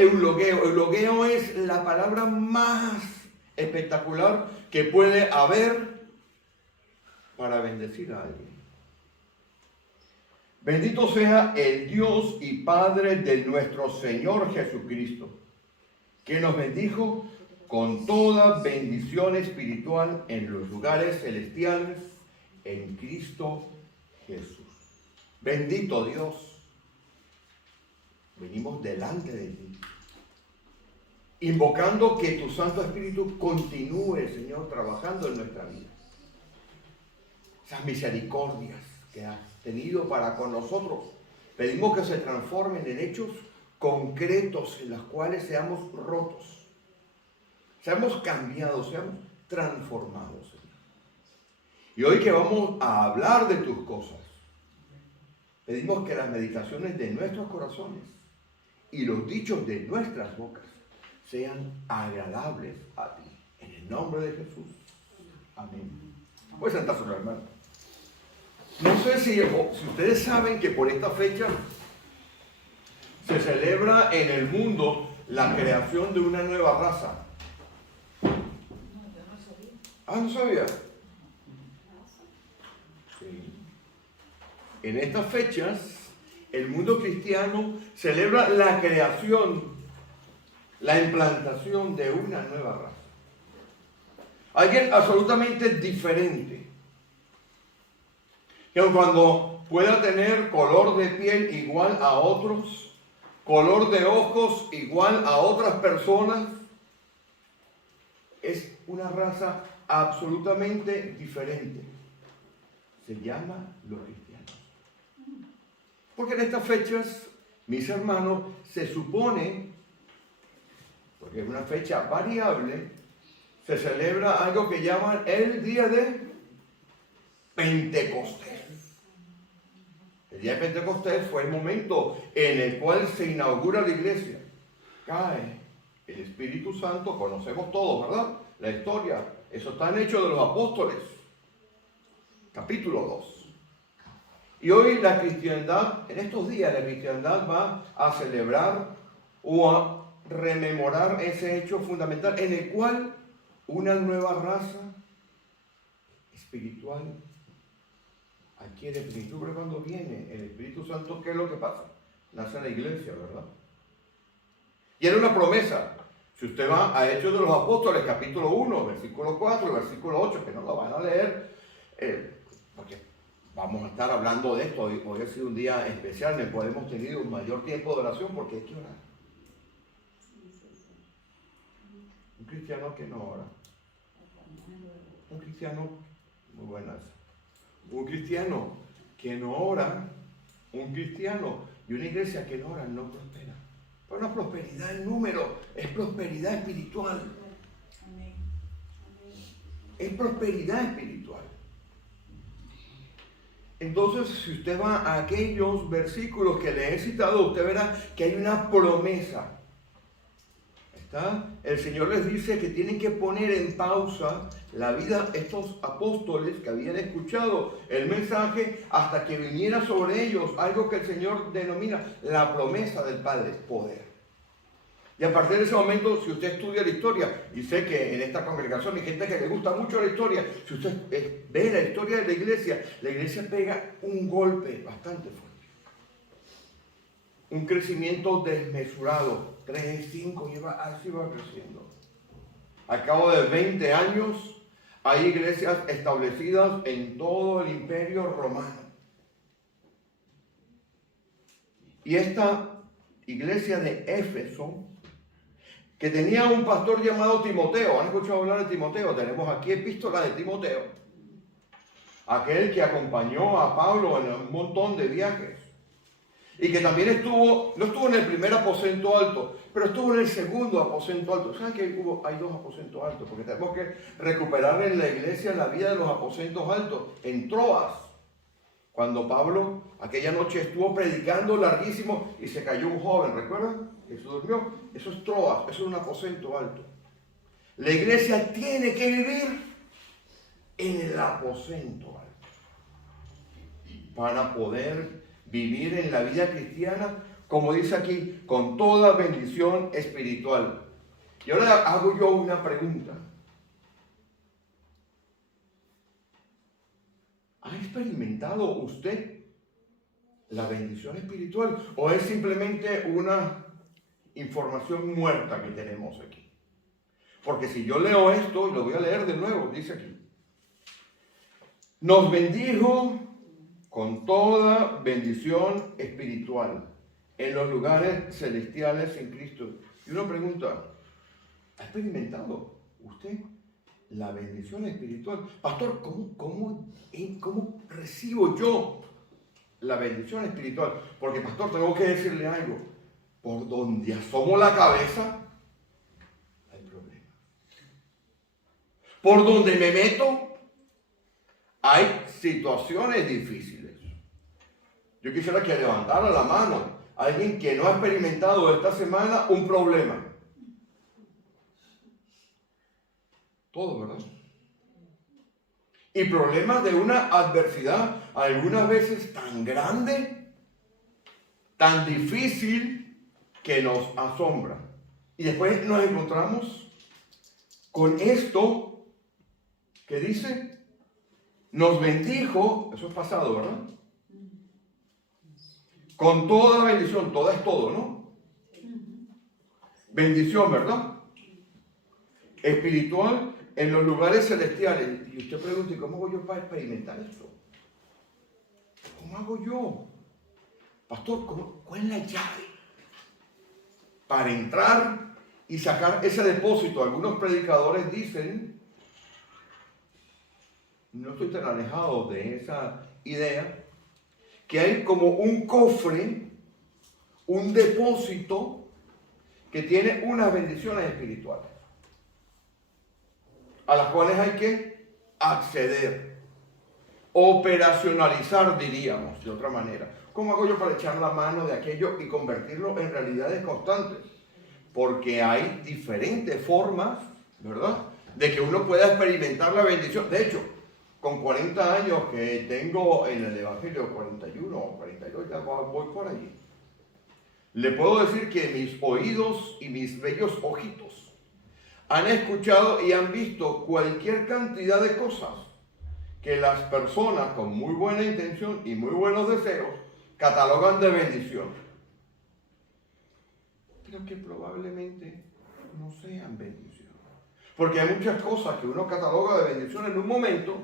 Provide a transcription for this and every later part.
eulogeo. Eulogeo es la palabra más espectacular que puede haber para bendecir a alguien. Bendito sea el Dios y Padre de nuestro Señor Jesucristo, que nos bendijo con toda bendición espiritual en los lugares celestiales en Cristo Jesús. Bendito Dios, venimos delante de ti, invocando que tu Santo Espíritu continúe, Señor, trabajando en nuestra vida. Esas misericordias que has tenido para con nosotros, pedimos que se transformen en hechos concretos en los cuales seamos rotos, seamos cambiados, seamos transformados, Señor. Y hoy que vamos a hablar de tus cosas, pedimos que las meditaciones de nuestros corazones y los dichos de nuestras bocas sean agradables a ti. En el nombre de Jesús. Amén. Voy a sentarse, hermano. No sé si ustedes saben que por esta fecha se celebra en el mundo la creación de una nueva raza. ¿No sabía? Sí. En estas fechas, el mundo cristiano celebra la creación, la implantación de una nueva raza. Alguien absolutamente diferente. Que cuando pueda tener color de piel igual a otros, color de ojos igual a otras personas, es una raza absolutamente diferente. Se llama los cristianos. Porque en estas fechas, mis hermanos, se supone, porque es una fecha variable, se celebra algo que llaman el día de Pentecostés. El día de Pentecostés fue el momento en el cual se inaugura la iglesia. Cae el Espíritu Santo, conocemos todos, ¿verdad? La historia, eso está en Hechos de los Apóstoles, capítulo 2. Y hoy la cristiandad, en estos días la cristiandad va a celebrar o a rememorar ese hecho fundamental en el cual una nueva raza espiritual adquiere plenitud. Pero cuando viene el Espíritu Santo, ¿qué es lo que pasa? Nace en la iglesia, ¿verdad? Y era una promesa. Si usted va a Hechos de los Apóstoles, capítulo 1, versículo 4, versículo 8, que no lo van a leer, porque vamos a estar hablando de esto. Hoy ha sido un día especial en el cual hemos tenido un mayor tiempo de oración porque hay que orar. Un cristiano que no ora. Un cristiano, muy buenas. Un cristiano que no ora, un cristiano y una iglesia que no ora no prospera. Pero no es prosperidad en número, es prosperidad espiritual. Es prosperidad espiritual. Entonces, si usted va a aquellos versículos que le he citado, usted verá que hay una promesa. El Señor les dice que tienen que poner en pausa la vida estos apóstoles que habían escuchado el mensaje hasta que viniera sobre ellos algo que el Señor denomina la promesa del Padre, poder. Y a partir de ese momento, si usted estudia la historia, y sé que en esta congregación hay gente que le gusta mucho la historia, si usted ve la historia de la iglesia pega un golpe bastante fuerte. Un crecimiento desmesurado, 3, 5, así va creciendo. Al cabo de 20 años, hay iglesias establecidas en todo el imperio romano. Y esta iglesia de Éfeso, que tenía un pastor llamado Timoteo, ¿han escuchado hablar de Timoteo? Tenemos aquí epístola de Timoteo, aquel que acompañó a Pablo en un montón de viajes. Y que también no estuvo en el primer aposento alto, pero estuvo en el segundo aposento alto. ¿Saben que hay dos aposentos altos? Porque tenemos que recuperar en la iglesia la vida de los aposentos altos. En Troas, cuando Pablo aquella noche estuvo predicando larguísimo y se cayó un joven, ¿recuerdan? Que se durmió. Eso es Troas, eso es un aposento alto. La iglesia tiene que vivir en el aposento alto para poder vivir en la vida cristiana como dice aquí, con toda bendición espiritual. Y ahora hago yo una pregunta. ¿Ha experimentado usted la bendición espiritual o es simplemente una información muerta que tenemos aquí? Porque si yo leo esto, y lo voy a leer de nuevo, dice aquí, nos bendijo con toda bendición espiritual en los lugares celestiales en Cristo. Y una pregunta, ¿ha experimentado usted la bendición espiritual? Pastor, ¿cómo recibo yo la bendición espiritual? Porque, pastor, tengo que decirle algo. Por donde asomo la cabeza, hay problemas. Por donde me meto, hay situaciones difíciles. Yo quisiera que levantara la mano alguien que no ha experimentado esta semana un problema. Todo, ¿verdad? Y problemas de una adversidad, algunas veces tan grande, tan difícil, que nos asombra. Y después nos encontramos con esto que dice, nos bendijo, eso es pasado, ¿verdad? Con toda bendición, toda es todo, ¿no? Bendición, ¿verdad? Espiritual en los lugares celestiales. Y usted pregunta, ¿y cómo hago yo para experimentar esto? ¿Cómo hago yo? Pastor, ¿cuál es la llave para entrar y sacar ese depósito? Algunos predicadores dicen, no estoy tan alejado de esa idea, que hay como un cofre, un depósito que tiene unas bendiciones espirituales, a las cuales hay que acceder, operacionalizar, diríamos, de otra manera. ¿Cómo hago yo para echar la mano de aquello y convertirlo en realidades constantes? Porque hay diferentes formas, ¿verdad?, de que uno pueda experimentar la bendición. De hecho, con 40 años que tengo en el Evangelio, 41 o 42, ya voy por allí, le puedo decir que mis oídos y mis bellos ojitos han escuchado y han visto cualquier cantidad de cosas que las personas con muy buena intención y muy buenos deseos catalogan de bendición, pero que probablemente no sean bendición. Porque hay muchas cosas que uno cataloga de bendición en un momento,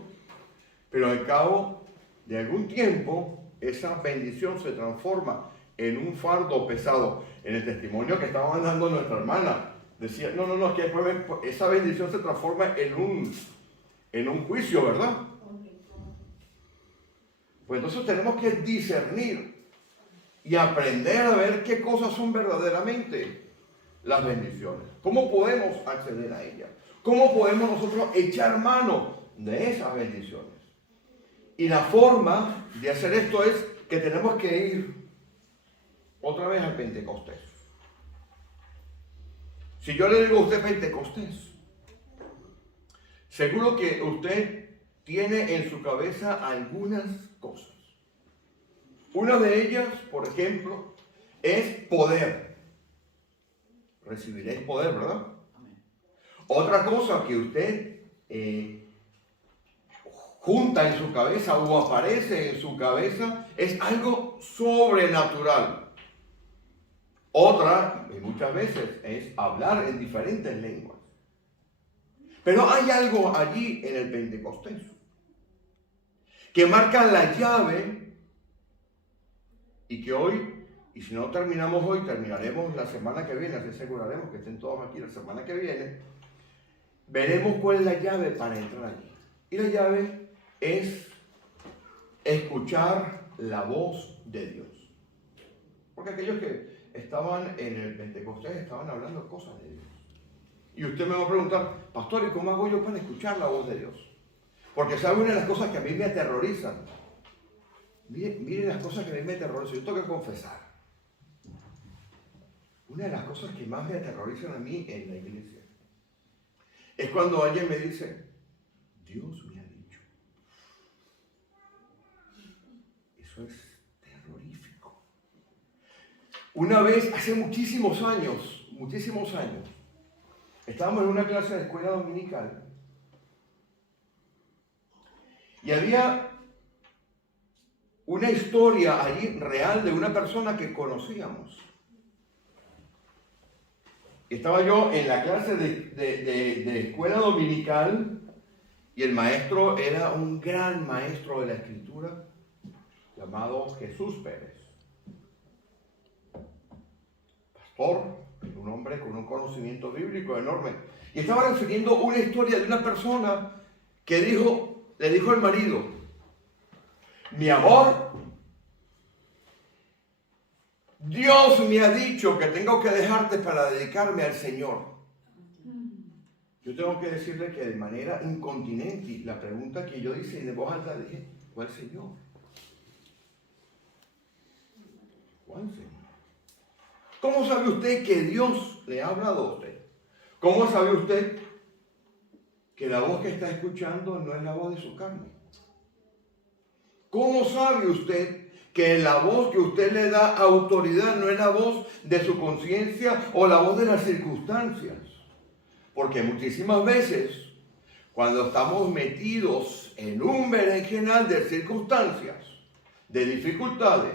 pero al cabo de algún tiempo esa bendición se transforma en un fardo pesado. En el testimonio que estaba dando nuestra hermana, decía, no, que después esa bendición se transforma en un juicio, ¿verdad? Pues entonces tenemos que discernir y aprender a ver qué cosas son verdaderamente las bendiciones. ¿Cómo podemos acceder a ellas? ¿Cómo podemos nosotros echar mano de esas bendiciones? Y la forma de hacer esto es que tenemos que ir otra vez al Pentecostés. Si yo le digo a usted Pentecostés, seguro que usted tiene en su cabeza algunas cosas. Una de ellas, por ejemplo, es poder. Recibiréis poder, ¿verdad? Otra cosa que usted junta en su cabeza o aparece en su cabeza es algo sobrenatural. Otra, y muchas veces, es hablar en diferentes lenguas. Pero hay algo allí en el Pentecostés que marca la llave y que hoy, y si no terminamos hoy, terminaremos la semana que viene, así aseguraremos que estén todos aquí la semana que viene, veremos cuál es la llave para entrar allí. Y la llave es escuchar la voz de Dios. Porque aquellos que estaban en el Pentecostés estaban hablando cosas de Dios. Y usted me va a preguntar, pastor, ¿y cómo hago yo para escuchar la voz de Dios? Porque sabe una de las cosas que a mí me aterrorizan. Miren las cosas que a mí me aterrorizan. Yo tengo que confesar. Una de las cosas que más me aterrorizan a mí en la iglesia es cuando alguien me dice, Dios me ha dicho. Eso es terrorífico. Una vez, hace muchísimos años, estábamos en una clase de escuela dominical y había una historia allí real de una persona que conocíamos. Estaba yo en la clase de escuela dominical y el maestro era un gran maestro de la escritura llamado Jesús Pérez. Pastor, un hombre con un conocimiento bíblico enorme. Y estaba refiriendo una historia de una persona que le dijo al marido: mi amor, Dios me ha dicho que tengo que dejarte para dedicarme al Señor. Yo tengo que decirle que de manera incontinenti, la pregunta que yo hice y de voz alta dije: ¿cuál Señor? ¿Cuál Señor? ¿Cómo sabe usted que Dios le ha hablado a usted? ¿Cómo sabe usted que la voz que está escuchando no es la voz de su carne? ¿Cómo sabe usted que la voz que usted le da autoridad no es la voz de su conciencia o la voz de las circunstancias? Porque muchísimas veces, cuando estamos metidos en un berenjenal de circunstancias, de dificultades,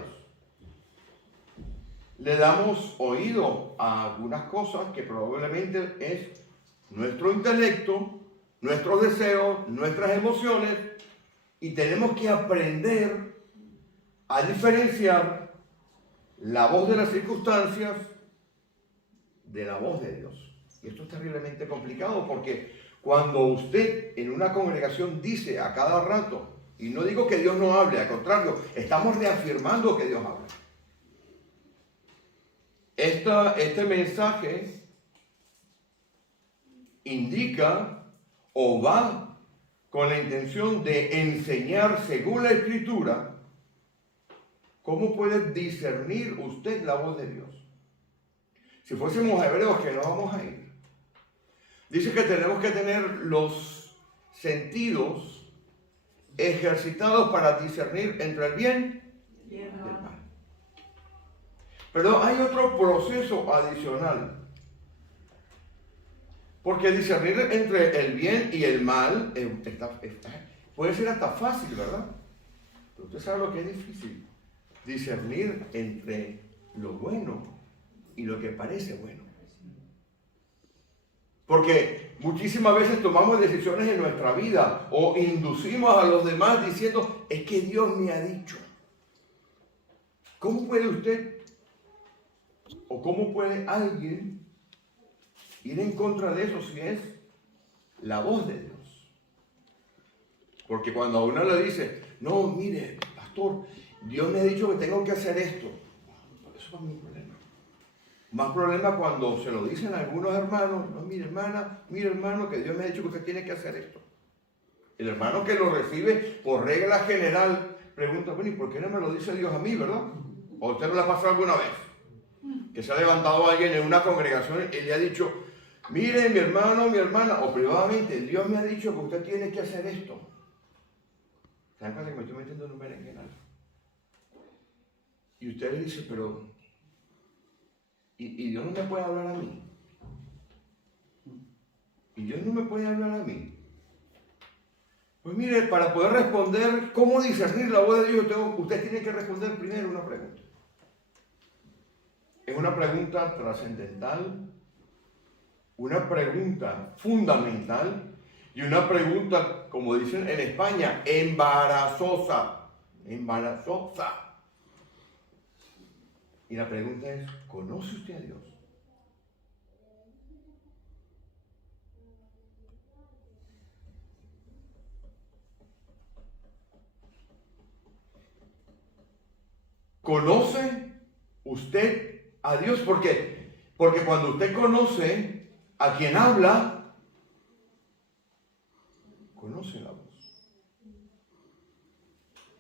le damos oído a algunas cosas que probablemente es nuestro intelecto, nuestros deseos, nuestras emociones, y tenemos que aprender a diferenciar la voz de las circunstancias de la voz de Dios. Y esto es terriblemente complicado porque cuando usted en una congregación dice a cada rato, y no digo que Dios no hable, al contrario, estamos reafirmando que Dios habla. Este mensaje indica o va con la intención de enseñar según la Escritura cómo puede discernir usted la voz de Dios. Si fuésemos hebreos, que no vamos a ir, dice que tenemos que tener los sentidos ejercitados para discernir entre el bien y el mal. Pero hay otro proceso adicional. Porque discernir entre el bien y el mal puede ser hasta fácil, ¿verdad? Pero usted sabe lo que es difícil. Discernir entre lo bueno y lo que parece bueno. Porque muchísimas veces tomamos decisiones en nuestra vida o inducimos a los demás diciendo: es que Dios me ha dicho. ¿Cómo puede usted o cómo puede alguien ir en contra de eso si es la voz de Dios? Porque cuando a uno le dice: no, mire, pastor, Dios me ha dicho que tengo que hacer esto, eso es un problema. Más problema cuando se lo dicen a algunos hermanos: no, mire hermana, mire hermano, que Dios me ha dicho que usted tiene que hacer esto. El hermano que lo recibe por regla general pregunta: bueno, ¿y por qué no me lo dice Dios a mí, verdad? ¿O a usted no le ha pasado alguna vez que se ha levantado alguien en una congregación y le ha dicho: mire mi hermano, mi hermana, o privadamente, Dios me ha dicho que usted tiene que hacer esto? ¿Saben cuándo me estoy metiendo en un berenjenal? Y usted le dice: pero ¿y Dios no me puede hablar a mí? ¿Y Dios no me puede hablar a mí? Pues mire, para poder responder cómo discernir la voz de Dios, usted tiene que responder primero una pregunta. Es una pregunta trascendental, una pregunta fundamental y una pregunta, como dicen en España, embarazosa. Embarazosa. Y la pregunta es: ¿conoce usted a Dios? ¿Conoce usted a Dios? ¿Por qué? Porque cuando usted conoce a quien habla, conoce la voz.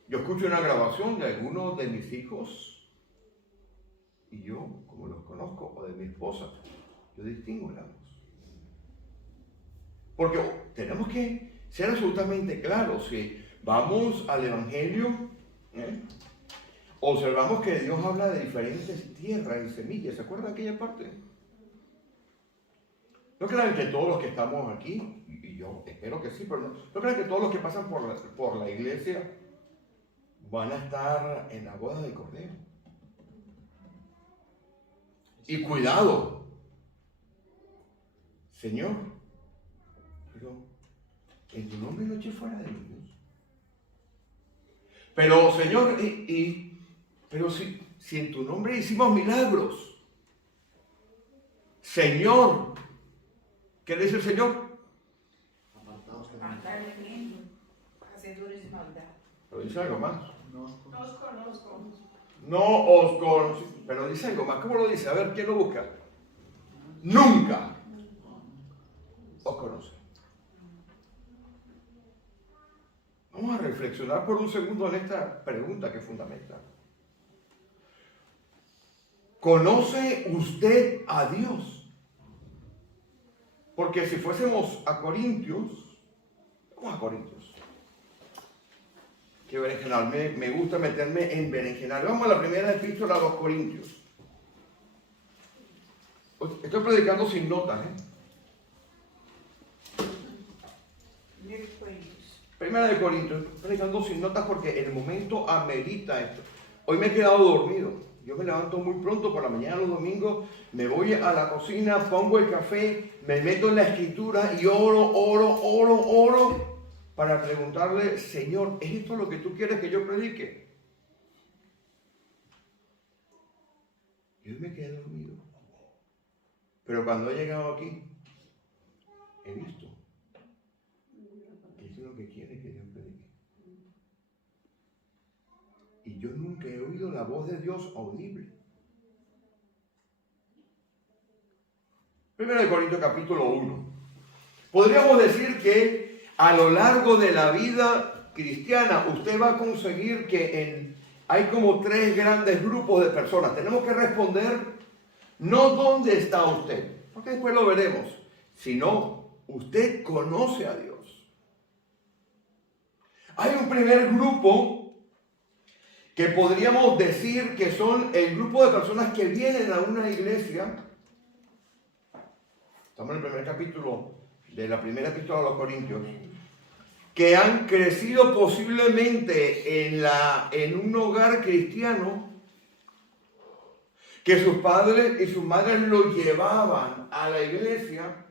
Yo escucho una grabación de algunos de mis hijos y yo, como los conozco, o de mi esposa, yo distingo la voz. Porque tenemos que ser absolutamente claros. Si vamos al Evangelio, observamos que Dios habla de diferentes tierras y semillas. ¿Se acuerdan de aquella parte? No crean que todos los que estamos aquí, y yo espero que sí, pero no crean que todos los que pasan por la iglesia van a estar en la boda del Cordero. Y cuidado, Señor, pero en tu nombre no eché fuera de ellos. Pero Señor, pero si en tu nombre hicimos milagros, Señor, ¿qué dice el Señor? Hacedores de maldad. Pero dice algo más. No os conozco. No os conozco. Pero dice algo más. ¿Cómo lo dice? A ver, ¿quién lo busca? Nunca os conoce. Vamos a reflexionar por un segundo en esta pregunta que es fundamental. ¿Conoce usted a Dios? Porque si fuésemos a Corintios, vamos a Corintios. Que berenjenal, me gusta meterme en berenjenal. Vamos a la primera epístola a los Corintios. Estoy predicando sin notas, Primera de Corintios, predicando sin notas porque el momento amerita esto. Hoy me he quedado dormido. Yo me levanto muy pronto por la mañana los domingos, me voy a la cocina, pongo el café, me meto en la escritura y oro para preguntarle, Señor, ¿es esto lo que tú quieres que yo predique? Y hoy me quedé dormido. Pero cuando he llegado aquí, he visto que esto es lo que quiere que Dios predique. Y yo nunca he oído la voz de Dios audible. 1 Corintios capítulo 1. Podríamos decir que a lo largo de la vida cristiana usted va a conseguir que hay como 3 grandes grupos de personas. Tenemos que responder no dónde está usted, porque después lo veremos, sino usted conoce a Dios. Hay un primer grupo que podríamos decir que son el grupo de personas que vienen a una iglesia. Estamos en el primer capítulo de la primera epístola a los Corintios, que han crecido posiblemente en un hogar cristiano, que sus padres y sus madres lo llevaban a la iglesia,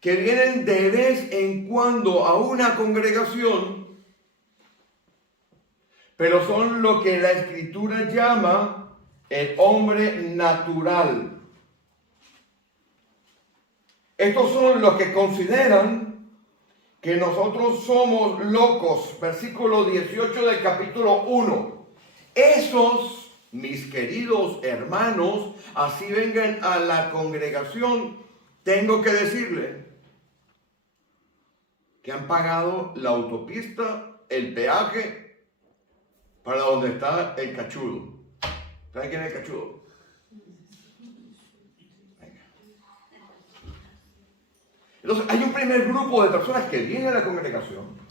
que vienen de vez en cuando a una congregación, pero son lo que la Escritura llama el hombre natural. Estos son los que consideran que nosotros somos locos. Versículo 18 del capítulo 1. Esos, mis queridos hermanos, así vengan a la congregación, tengo que decirle que han pagado la autopista, el peaje, para donde está el cachudo. ¿Saben quién es el cachudo? Venga. Entonces, hay un primer grupo de personas que vienen a la congregación.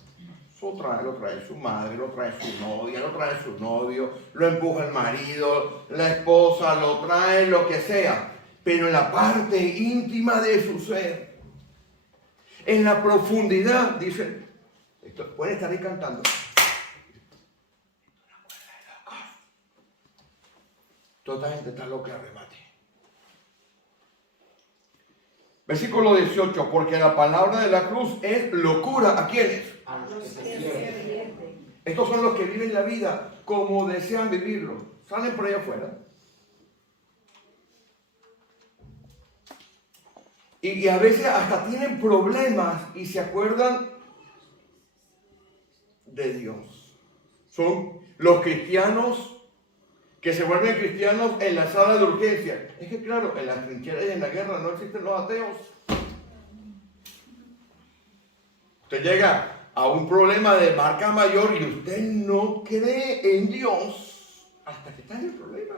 Lo trae su madre, lo trae su novia, lo trae su novio, lo empuja el marido, la esposa, lo trae, lo que sea. Pero en la parte íntima de su ser, en la profundidad, dicen, pueden estar ahí cantando. Toda esta gente está loca, remate. Versículo 18, porque la palabra de la cruz es locura. ¿A quiénes? A los que se pierden. Estos son los que viven la vida como desean vivirlo. Salen por allá afuera. Y a veces hasta tienen problemas y se acuerdan de Dios. Son los cristianos que se vuelven cristianos en la sala de urgencia. Es que claro, en las trincheras y en la guerra no existen los ateos. Usted llega a un problema de marca mayor y usted no cree en Dios hasta que está en el problema.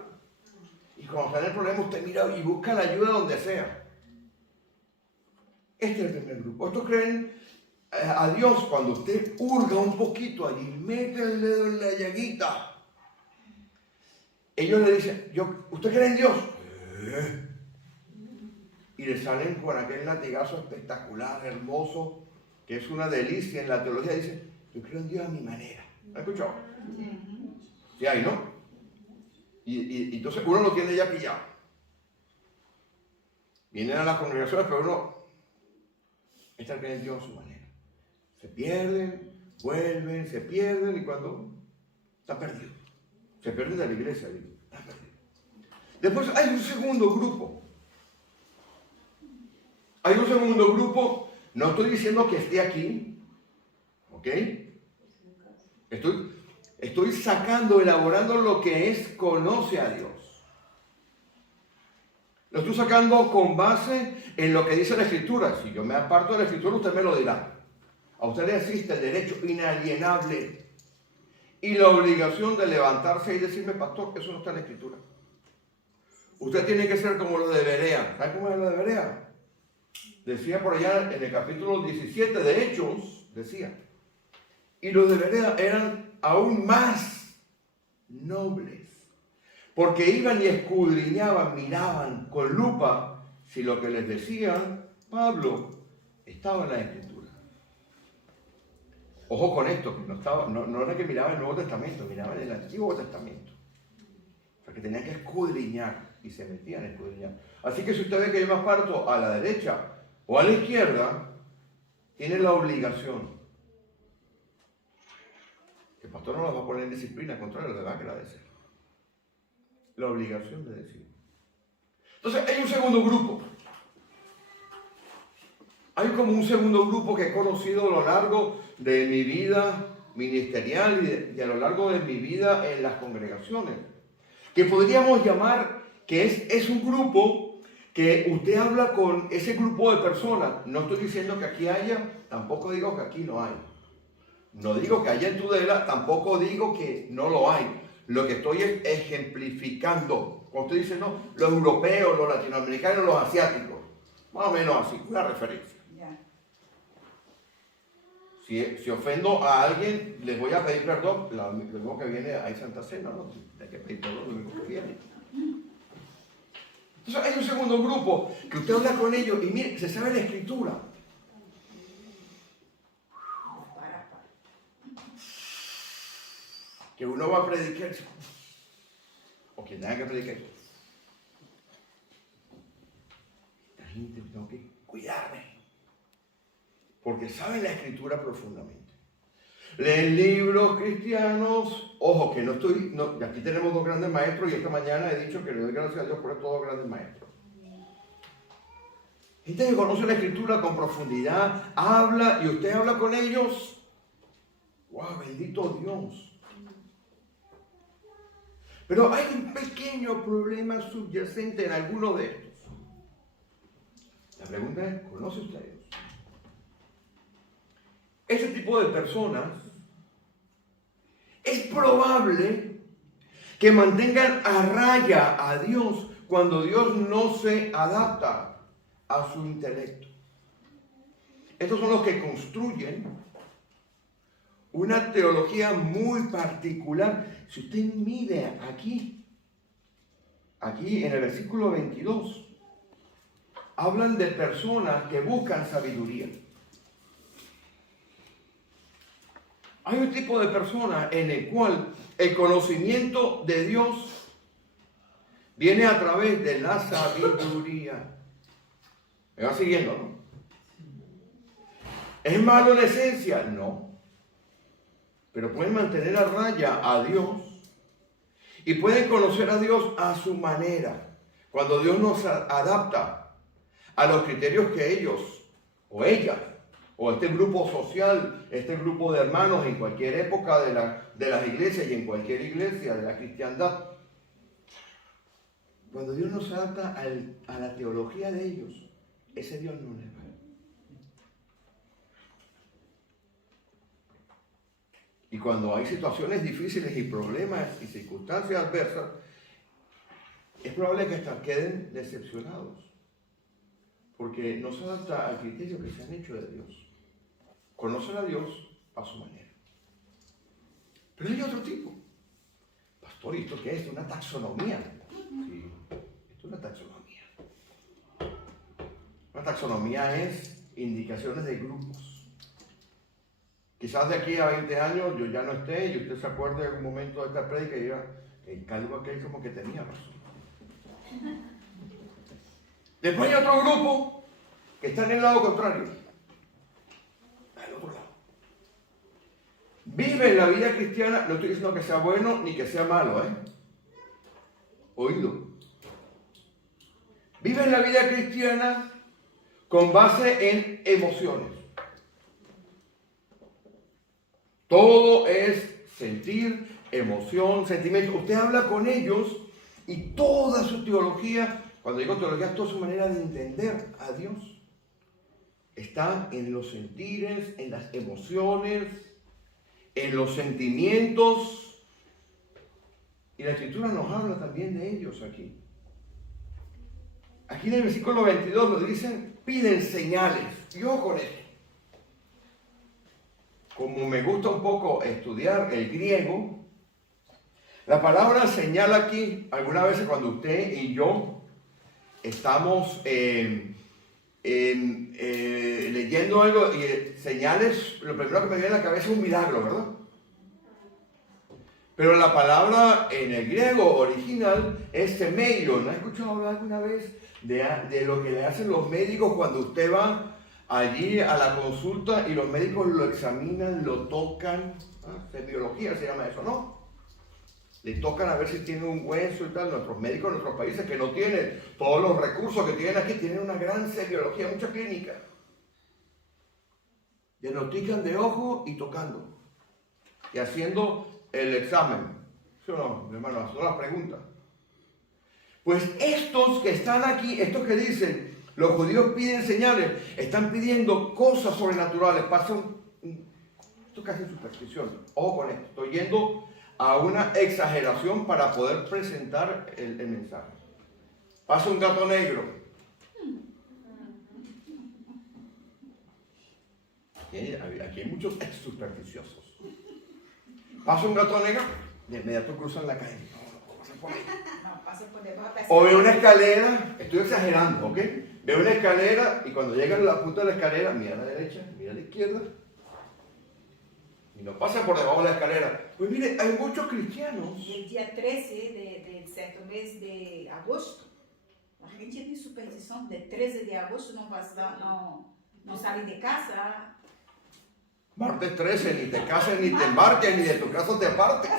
Y cuando está en el problema usted mira y busca la ayuda donde sea. Este es el primer grupo. Estos creen, a Dios, cuando usted hurga un poquito allí, mete el dedo en la llaguita, ellos le dicen, ¿usted cree en Dios? Y le salen con aquel latigazo espectacular, hermoso, que es una delicia en la teología. Dicen, yo creo en Dios a mi manera. ¿Lo has escuchado? Sí, hay, ¿no? Y entonces uno lo tiene ya pillado. Vienen a las congregaciones, pero uno está creyendo en Dios a su manera. Se pierden, vuelven, se pierden, y cuando están perdidos. Se pierden de la iglesia, digo. Están perdidos. Después hay un segundo grupo. Hay un segundo grupo, no estoy diciendo que esté aquí, ¿ok? Estoy sacando, elaborando lo que es conoce a Dios. Lo estoy sacando con base en lo que dice la Escritura. Si yo me aparto de la Escritura, usted me lo dirá. A usted le existe el derecho inalienable y la obligación de levantarse y decirme, pastor, eso no está en la Escritura. Usted tiene que ser como los de Berea. ¿Sabe cómo es lo de Berea? Decía por allá en el capítulo 17 de Hechos, decía, y los de Berea eran aún más nobles, porque iban y escudriñaban, miraban con lupa si lo que les decía Pablo estaba en la Escritura. Ojo con esto, que no era que miraban el Nuevo Testamento, miraban el Antiguo Testamento. O sea, que tenían que escudriñar y se metían a escudriñar. Así que si usted ve que yo me aparto a la derecha o a la izquierda, tiene la obligación. El pastor no los va a poner en disciplina, al contrario, le va a agradecer. La obligación de decir. Entonces, hay un segundo grupo. Hay como un segundo grupo que he conocido a lo largo de mi vida ministerial y a lo largo de mi vida en las congregaciones, que podríamos llamar que es un grupo que usted habla con ese grupo de personas. No estoy diciendo que aquí haya, tampoco digo que aquí no hay. No digo que haya en Tudela, tampoco digo que no lo hay. Lo que estoy es ejemplificando. Cuando usted dice, no, los europeos, los latinoamericanos, los asiáticos. Más o menos así, una referencia. Si ofendo a alguien, les voy a pedir perdón. Lo mismo que viene, hay Santa Cena, ¿no? Hay que pedir perdón lo mismo que viene. Entonces hay un segundo grupo que usted habla con ellos y mire, se sabe la Escritura. Que uno va a predicar, o que tenga que predicar. Esta gente tengo que cuidarme, porque saben la Escritura profundamente. Leen libros cristianos. Ojo, que aquí tenemos dos grandes maestros y esta mañana he dicho que le doy gracias a Dios por estos dos grandes maestros. Gente que conoce la Escritura con profundidad, habla y usted habla con ellos. ¡Wow! Bendito Dios. Pero hay un pequeño problema subyacente en alguno de estos. La pregunta es, ¿conoce usted a Dios? Ese tipo de personas es probable que mantengan a raya a Dios cuando Dios no se adapta a su intelecto. Estos son los que construyen una teología muy particular. Si usted mide aquí en el versículo 22, hablan de personas que buscan sabiduría. Hay un tipo de persona en el cual el conocimiento de Dios viene a través de la sabiduría. ¿Me va siguiendo, no? ¿Es malo en esencia? No. Pero pueden mantener a raya a Dios y pueden conocer a Dios a su manera. Cuando Dios nos adapta a los criterios que ellos o ella o este grupo social, este grupo de hermanos en cualquier época de las iglesias y en cualquier iglesia de la cristiandad, cuando Dios nos adapta a la teología de ellos, ese Dios no les vale. Y cuando hay situaciones difíciles y problemas y circunstancias adversas, es probable que hasta queden decepcionados, porque no se adapta al criterio que se han hecho de Dios. conocen a Dios a su manera. Pero hay otro tipo. Pastor, ¿y esto qué es? ¿Una taxonomía? Sí, esto es una taxonomía. Una taxonomía es indicaciones de grupos. Quizás de aquí a 20 años yo ya no esté y usted se acuerde de algún momento de esta prédica y diga, el calvo aquel como que tenía razón. Después hay otro grupo que está en el lado contrario, al otro lado. Vive la vida cristiana, no estoy diciendo que sea bueno ni que sea malo, Oído. Vive la vida cristiana con base en emociones. Todo es sentir, emoción, sentimiento. Usted habla con ellos y toda su teología, cuando digo teología, toda su manera de entender a Dios está en los sentires, en las emociones, en los sentimientos. Y la Escritura nos habla también de ellos aquí. Aquí en el versículo 22 nos dicen, piden señales. Y ojo con esto. Como me gusta un poco estudiar el griego, la palabra señal aquí, algunas veces cuando usted y yo estamos leyendo algo y señales, lo primero que me viene a la cabeza es un milagro, ¿verdad? Pero la palabra en el griego original es semeion. ¿Has escuchado hablar alguna vez de lo que le hacen los médicos cuando usted va allí a la consulta y los médicos lo examinan, lo tocan? Semiología se llama eso, ¿no? Le tocan a ver si tiene un hueso y tal. Nuestros médicos en nuestros países que no tienen todos los recursos que tienen aquí, tienen una gran semiología, mucha clínica. Diagnostican de ojo y tocando. Y haciendo el examen. ¿Sí o no, mi hermano? Haciendo las preguntas. Pues estos que están aquí, estos que dicen, los judíos piden señales, están pidiendo cosas sobrenaturales. Esto es casi superstición. Ojo con esto. Estoy yendo a una exageración para poder presentar el mensaje. Pasa un gato negro. Aquí hay muchos supersticiosos. Pasa un gato negro, de inmediato cruzan la calle. No pasa por ahí. No, pasa por debajo. O veo una escalera, estoy exagerando, ¿ok? Veo una escalera y cuando llegan a la punta de la escalera, mira a la derecha, mira a la izquierda. Y no pasa por debajo de la escalera. Pues mire, hay muchos cristianos. El día 13 del cierto mes de agosto, la gente tiene superstición de 13 de agosto no sale de casa. Martes 13, ni te cases, ni te embarques, ni de tu casa te partes.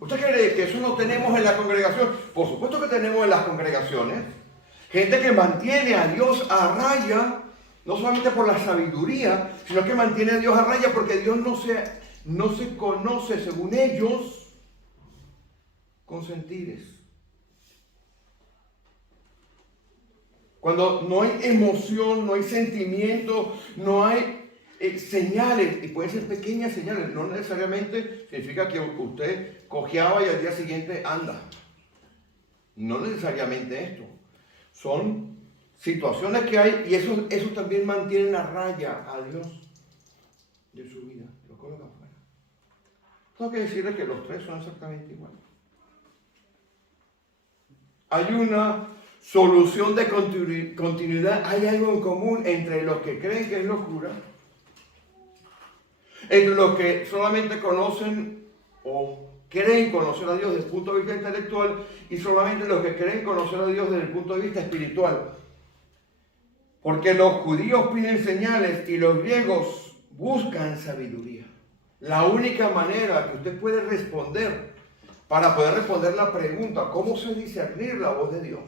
¿Usted cree que eso no tenemos en la congregación? Por supuesto que tenemos en las congregaciones. Gente que mantiene a Dios a raya, no solamente por la sabiduría, sino que mantiene a Dios a raya porque Dios no se conoce, según ellos, con sentires. Cuando no hay emoción, no hay sentimiento, no hay señales, y pueden ser pequeñas señales, no necesariamente significa que usted cojeaba y al día siguiente anda. No necesariamente esto. Son situaciones que hay y eso también mantiene a raya a Dios de su vida. Lo coloca afuera. Tengo que decirle que los tres son exactamente iguales. Hay una solución de continuidad, hay algo en común entre los que creen que es locura, entre los que solamente conocen o creen conocer a Dios desde el punto de vista intelectual y solamente los que creen conocer a Dios desde el punto de vista espiritual. Porque los judíos piden señales y los griegos buscan sabiduría. La única manera que usted puede responder, para poder responder la pregunta, ¿cómo se discernir la voz de Dios?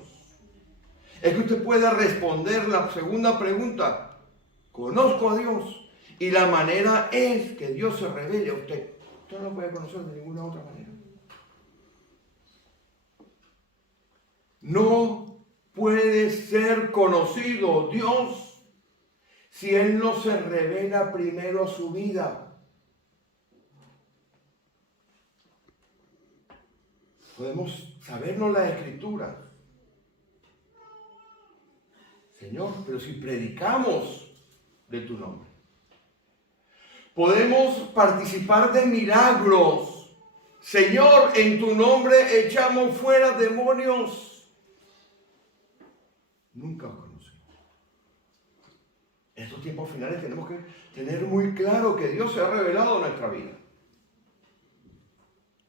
Es que usted pueda responder la segunda pregunta, ¿conozco a Dios? Y la manera es que Dios se revele a usted. Usted no lo puede conocer de ninguna otra manera. No puede ser conocido Dios si Él no se revela primero a su vida. Podemos sabernos la Escritura. Señor, pero si predicamos de tu nombre. Podemos participar de milagros. Señor, en tu nombre echamos fuera demonios. Nunca os conocí. En estos tiempos finales tenemos que tener muy claro que Dios se ha revelado en nuestra vida.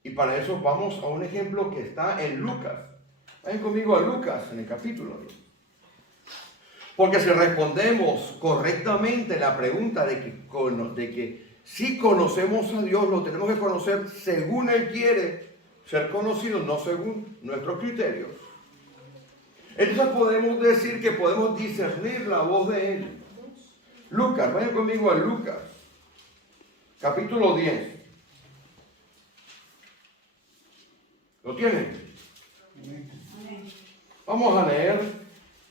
Y para eso vamos a un ejemplo que está en Lucas. Vayan conmigo a Lucas en el capítulo 10. Porque si respondemos correctamente la pregunta de que si conocemos a Dios, lo tenemos que conocer según Él quiere ser conocido, no según nuestros criterios. Entonces podemos decir que podemos discernir la voz de Él. Lucas, vayan conmigo a Lucas, capítulo 10. ¿Lo tienen? Vamos a leer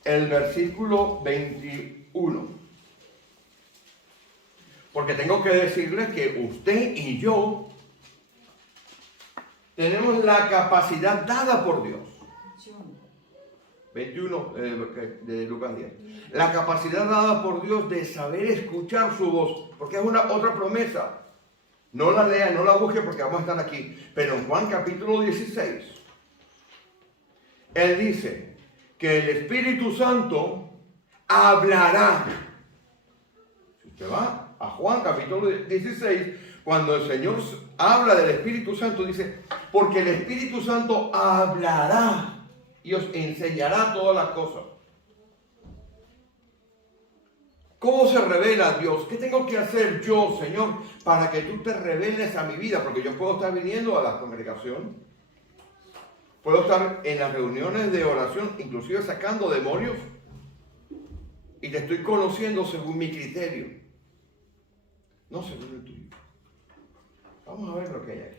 el versículo 21. Porque tengo que decirles que usted y yo tenemos la capacidad dada por Dios. 21 de Lucas 10. La capacidad dada por Dios de saber escuchar su voz. Porque es otra promesa. No la lea, no la busque porque vamos a estar aquí. Pero en Juan capítulo 16, Él dice que el Espíritu Santo hablará. Si usted va a Juan capítulo 16, cuando el Señor habla del Espíritu Santo, dice, porque el Espíritu Santo hablará y os enseñará todas las cosas. ¿Cómo se revela Dios? ¿Qué tengo que hacer yo, Señor, para que tú te reveles a mi vida? Porque yo puedo estar viniendo a la congregación, puedo estar en las reuniones de oración, inclusive sacando demonios, y te estoy conociendo según mi criterio, no según el tuyo. Vamos a ver lo que hay aquí.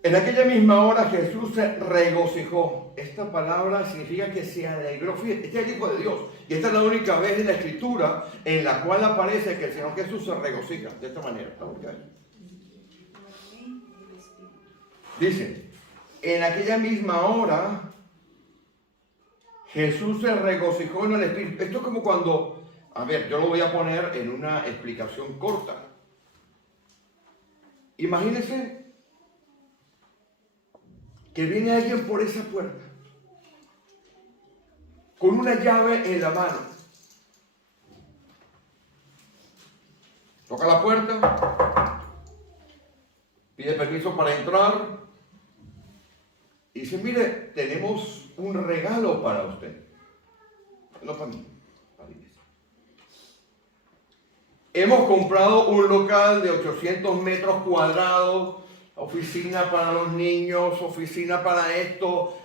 En aquella misma hora Jesús se regocijó. Esta palabra significa que se alegró. Fíjate, este es el Hijo de Dios. Y esta es la única vez en la Escritura en la cual aparece que el Señor Jesús se regocija. De esta manera. Dice, en aquella misma hora Jesús se regocijó en el Espíritu. Esto es como cuando, a ver, yo lo voy a poner en una explicación corta. Imagínense que viene alguien por esa puerta con una llave en la mano. Toca la puerta, pide permiso para entrar y dice, mire, tenemos un regalo para usted. No para mí, para mí. Hemos comprado un local de 800 metros cuadrados, oficina para los niños, oficina para esto,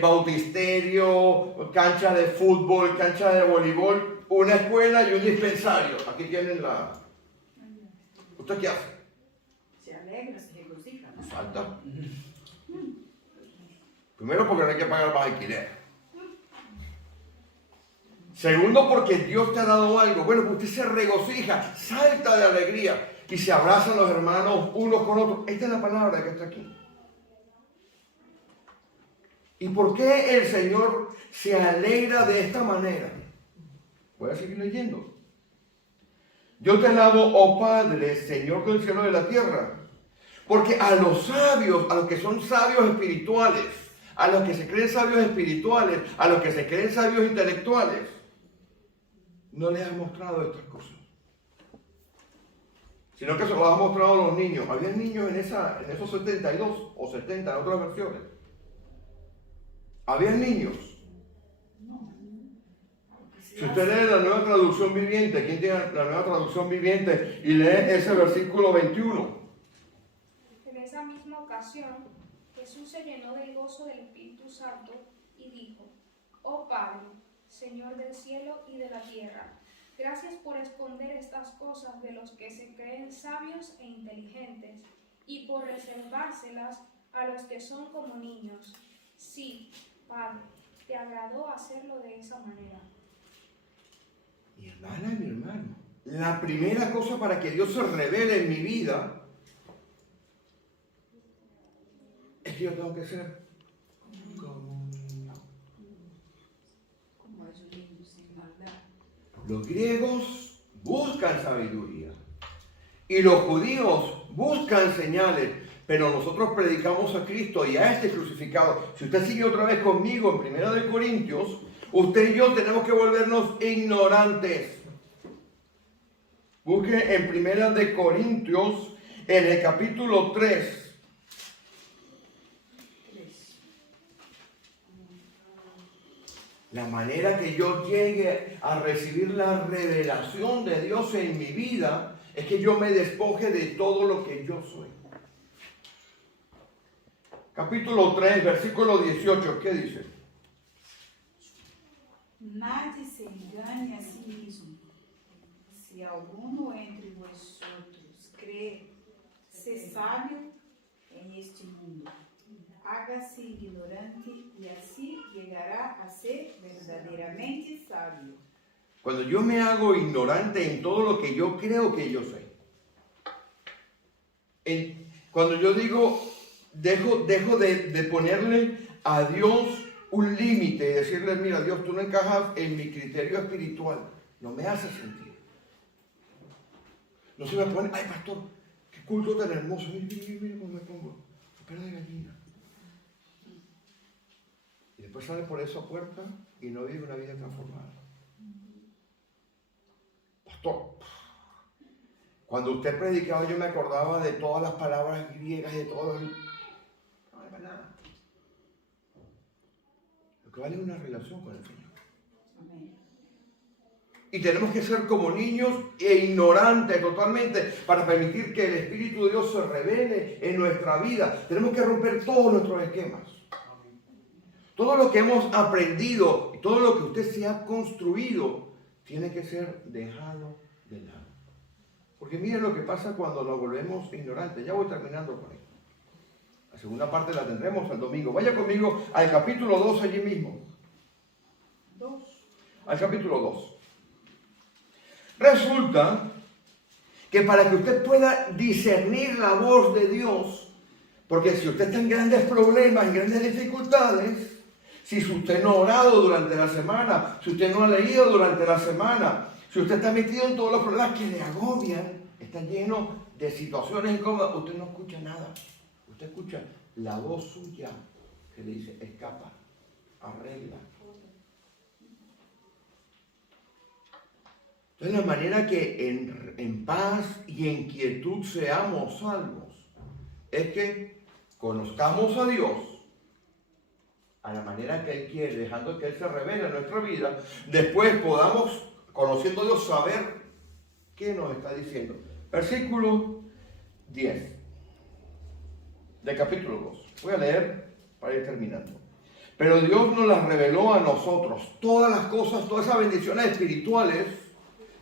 bautisterio, cancha de fútbol, cancha de voleibol, una escuela y un dispensario. Aquí tienen la... ¿Usted qué hace? Se alegra, se regocija, ¿no? Falta. Primero porque no hay que pagar más alquiler. Segundo porque Dios te ha dado algo. Bueno, pues usted se regocija, salta de alegría. Y se abrazan los hermanos unos con otros. Esta es la palabra que está aquí. ¿Y por qué el Señor se alegra de esta manera? Voy a seguir leyendo. Yo te alabo, oh Padre, Señor del cielo y de la tierra. Porque a los sabios, a los que son sabios espirituales, a los que se creen sabios espirituales, a los que se creen sabios intelectuales, no les has mostrado estas cosas. Sino que se lo has mostrado a los niños. Había niños en esos 72 o 70 en otras versiones. Había niños. Si usted lee la Nueva Traducción Viviente, ¿quién tiene la Nueva Traducción Viviente? Y lee ese versículo 21. En esa misma ocasión, Jesús se llenó del gozo del Espíritu Santo y dijo, oh Padre, Señor del cielo y de la tierra, gracias por esconder estas cosas de los que se creen sabios e inteligentes y por reservárselas a los que son como niños. Sí, Padre, te agradó hacerlo de esa manera. Mi hermana y mi hermano, la primera cosa para que Dios se revele en mi vida es que yo tengo que ser como un niño. Como es un niño sin maldad. Los griegos buscan sabiduría y los judíos buscan señales, pero nosotros predicamos a Cristo y a este crucificado. Si usted sigue otra vez conmigo en 1 de Corintios, usted y yo tenemos que volvernos ignorantes. Busque en 1 de Corintios, en el capítulo 3. La manera que yo llegue a recibir la revelación de Dios en mi vida es que yo me despoje de todo lo que yo soy. Capítulo 3, versículo 18, ¿qué dice? Nadie se engane a sí mismo. Si alguno entre vosotros cree ser sabio en este mundo, hágase ignorante y así llegará a ser verdaderamente sabio. Cuando yo me hago ignorante en todo lo que yo creo que yo soy. Cuando yo digo, dejo de ponerle a Dios un límite y decirle, mira Dios, tú no encajas en mi criterio espiritual. No me hace sentir. No se me pone, ay pastor, qué culto tan hermoso. Mira cómo me pongo. Pelo de gallina. Y después sale por esa puerta y no vive una vida transformada. Pastor, cuando usted predicaba yo me acordaba de todas las palabras griegas, de todo el... No vale nada. Lo que vale es una relación con el Señor. Amén. Y tenemos que ser como niños e ignorantes totalmente para permitir que el Espíritu de Dios se revele en nuestra vida. Tenemos que romper todos nuestros esquemas. Todo lo que hemos aprendido, todo lo que usted se ha construido, tiene que ser dejado de lado. Porque miren lo que pasa cuando nos volvemos ignorantes. Ya voy terminando con esto. La segunda parte la tendremos el domingo. Vaya conmigo al capítulo 2 allí mismo. Al capítulo 2. Resulta que para que usted pueda discernir la voz de Dios, porque si usted está en grandes problemas, en grandes dificultades, si usted no ha orado durante la semana, si usted no ha leído durante la semana, si usted está metido en todos los problemas que le agobian, está lleno de situaciones incómodas, usted no escucha nada. Usted escucha la voz suya que le dice, escapa, arregla. Entonces la manera que en paz y en quietud seamos salvos es que conozcamos a Dios a la manera que Él quiere, dejando que Él se revele en nuestra vida. Después podamos, conociendo a Dios, saber qué nos está diciendo. Versículo 10 del capítulo 2. Voy a leer para ir terminando. Pero Dios nos las reveló a nosotros. Todas las cosas, todas esas bendiciones espirituales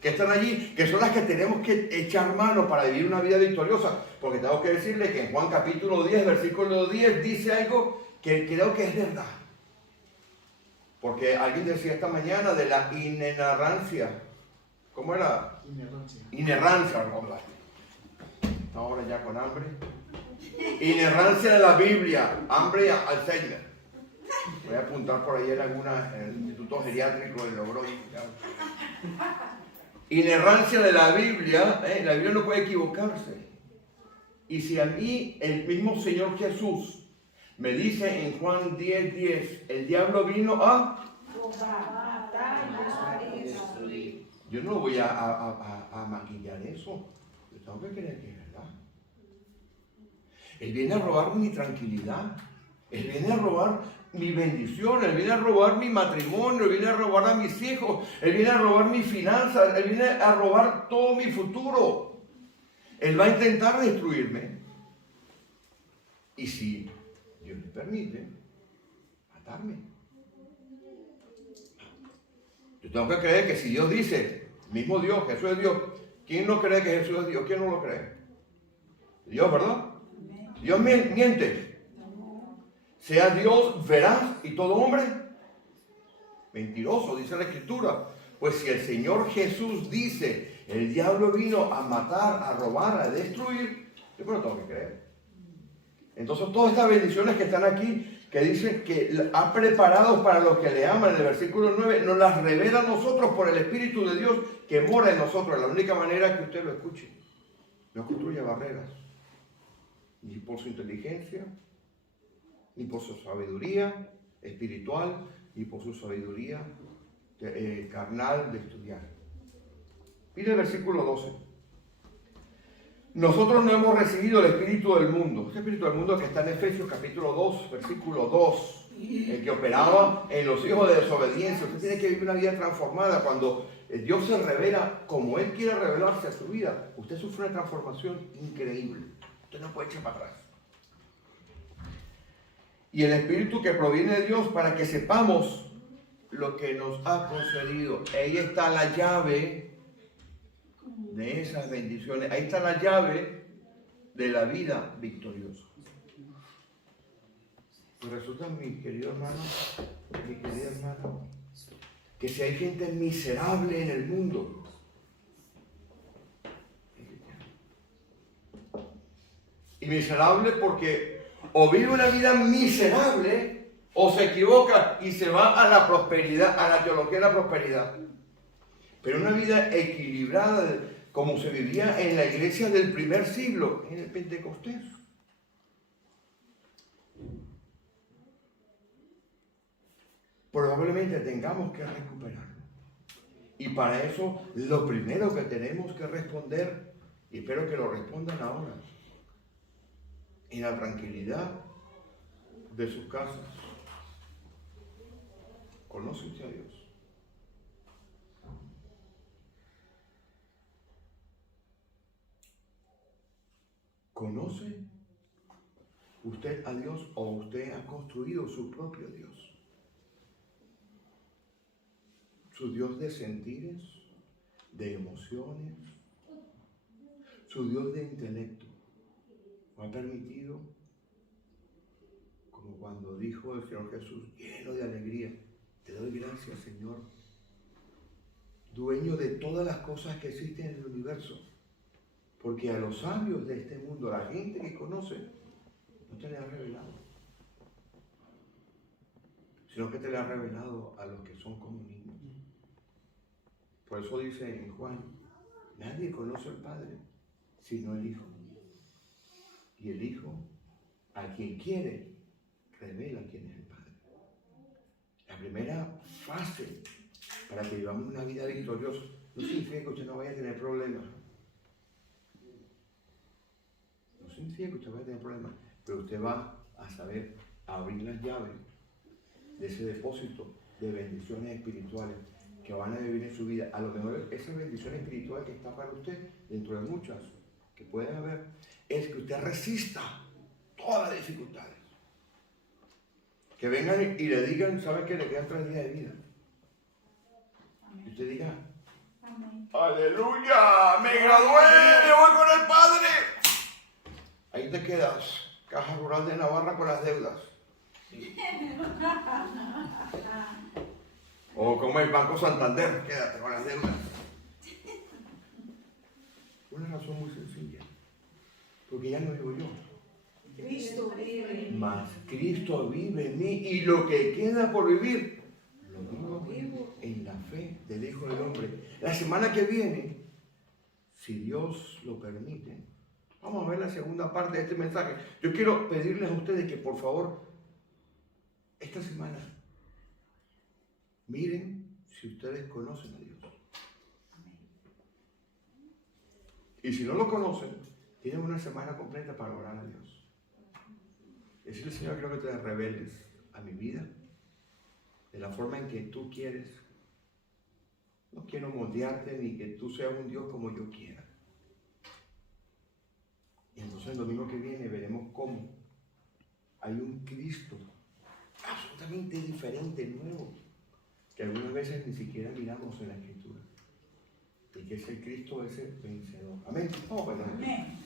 que están allí, que son las que tenemos que echar mano para vivir una vida victoriosa. Porque tengo que decirle que en Juan capítulo 10, versículo 10, dice algo que creo que es verdad. Porque alguien decía esta mañana de la inerrancia. ¿Cómo era? Inerrancia. Ahora ya con hambre. Inerrancia de la Biblia. Hambre y Alzheimer. Voy a apuntar por ahí en el instituto geriátrico de Logroño. Inerrancia de la Biblia. La Biblia no puede equivocarse. Y si a mí el mismo Señor Jesús me dice en Juan 10:10, el diablo vino a destruir. Yo no voy a maquillar eso. Yo tengo que creer que es verdad. Él viene a robar mi tranquilidad. Él viene a robar mi bendición. Él viene a robar mi matrimonio. Él viene a robar a mis hijos. Él viene a robar mis finanzas. Él viene a robar todo mi futuro. Él va a intentar destruirme. Y si Dios le permite, matarme. Yo tengo que creer que si Dios dice, mismo Dios, Jesús es Dios, ¿quién no cree que Jesús es Dios? ¿Quién no lo cree? Dios, ¿verdad? Dios miente. Sea Dios veraz y todo hombre mentiroso, dice la Escritura. Pues si el Señor Jesús dice, el diablo vino a matar, a robar, a destruir, yo no tengo que creer. Entonces todas estas bendiciones que están aquí, que dicen que ha preparado para los que le aman, en el versículo 9, nos las revela a nosotros por el Espíritu de Dios que mora en nosotros. La única manera que usted lo escuche. No construye barreras, ni por su inteligencia, ni por su sabiduría espiritual, ni por su sabiduría carnal de estudiar. Mire el versículo 12. Nosotros no hemos recibido el espíritu del mundo. Ese espíritu del mundo que está en Efesios capítulo 2, versículo 2, el que operaba en los hijos de desobediencia. Usted tiene que vivir una vida transformada. Cuando Dios se revela como Él quiere revelarse a su vida, usted sufre una transformación increíble. Usted no puede echar para atrás. Y el espíritu que proviene de Dios para que sepamos lo que nos ha concedido. Ahí está la llave de esas bendiciones. Ahí está la llave de la vida victoriosa. Pues resulta, mi querido hermano, mi querida hermana, que si hay gente miserable en el mundo, y miserable porque o vive una vida miserable o se equivoca y se va a la prosperidad, a la teología de la prosperidad. Pero una vida equilibrada, como se vivía en la iglesia del primer siglo, en el Pentecostés. Probablemente tengamos que recuperarlo. Y para eso, lo primero que tenemos que responder, y espero que lo respondan ahora, en la tranquilidad de sus casas. ¿Conoce usted a Dios? ¿Conoce usted a Dios o usted ha construido su propio Dios? Su Dios de sentires, de emociones, su Dios de intelecto. ¿Lo ha permitido? Como cuando dijo el Señor Jesús, lleno de alegría, te doy gracias, Señor, dueño de todas las cosas que existen en el universo. Porque a los sabios de este mundo, a la gente que conoce, no te le ha revelado, sino que te le ha revelado a los que son como niños. Por eso dice en Juan, nadie conoce al Padre, sino el Hijo. Y el Hijo, a quien quiere, revela quién es el Padre. La primera fase para que vivamos una vida victoriosa no significa que usted no vaya a tener problemas. No significa que usted vaya a tener problemas, pero usted va a saber abrir las llaves de ese depósito de bendiciones espirituales que van a vivir en su vida. A lo mejor esa bendición espiritual que está para usted, dentro de muchas que pueden haber, es que usted resista todas las dificultades. Que vengan y le digan, ¿saben qué? Le quedan 3 días de vida. Amén. Y usted diga, Amén. ¡aleluya! ¡Me gradué! ¡Me voy con el Padre! Ahí te quedas, Caja Rural de Navarra con las deudas. O como el Banco Santander, quédate con las deudas. Una razón muy sencilla. Porque ya no vivo yo. Cristo vive. Mas Cristo vive en mí y lo que queda por vivir, lo vivo en la fe del Hijo del Hombre. La semana que viene, si Dios lo permite, vamos a ver la segunda parte de este mensaje. Yo quiero pedirles a ustedes que por favor, esta semana, miren si ustedes conocen a Dios. Y si no lo conocen, tienen una semana completa para orar a Dios. Decirle, Señor, quiero que te reveles a mi vida de la forma en que tú quieres. No quiero moldearte ni que tú seas un Dios como yo quiera. Y entonces el domingo que viene veremos cómo hay un Cristo absolutamente diferente, nuevo, que algunas veces ni siquiera miramos en la Escritura. Y que es el Cristo ese vencedor. Amén. Vamos a ver. Amén.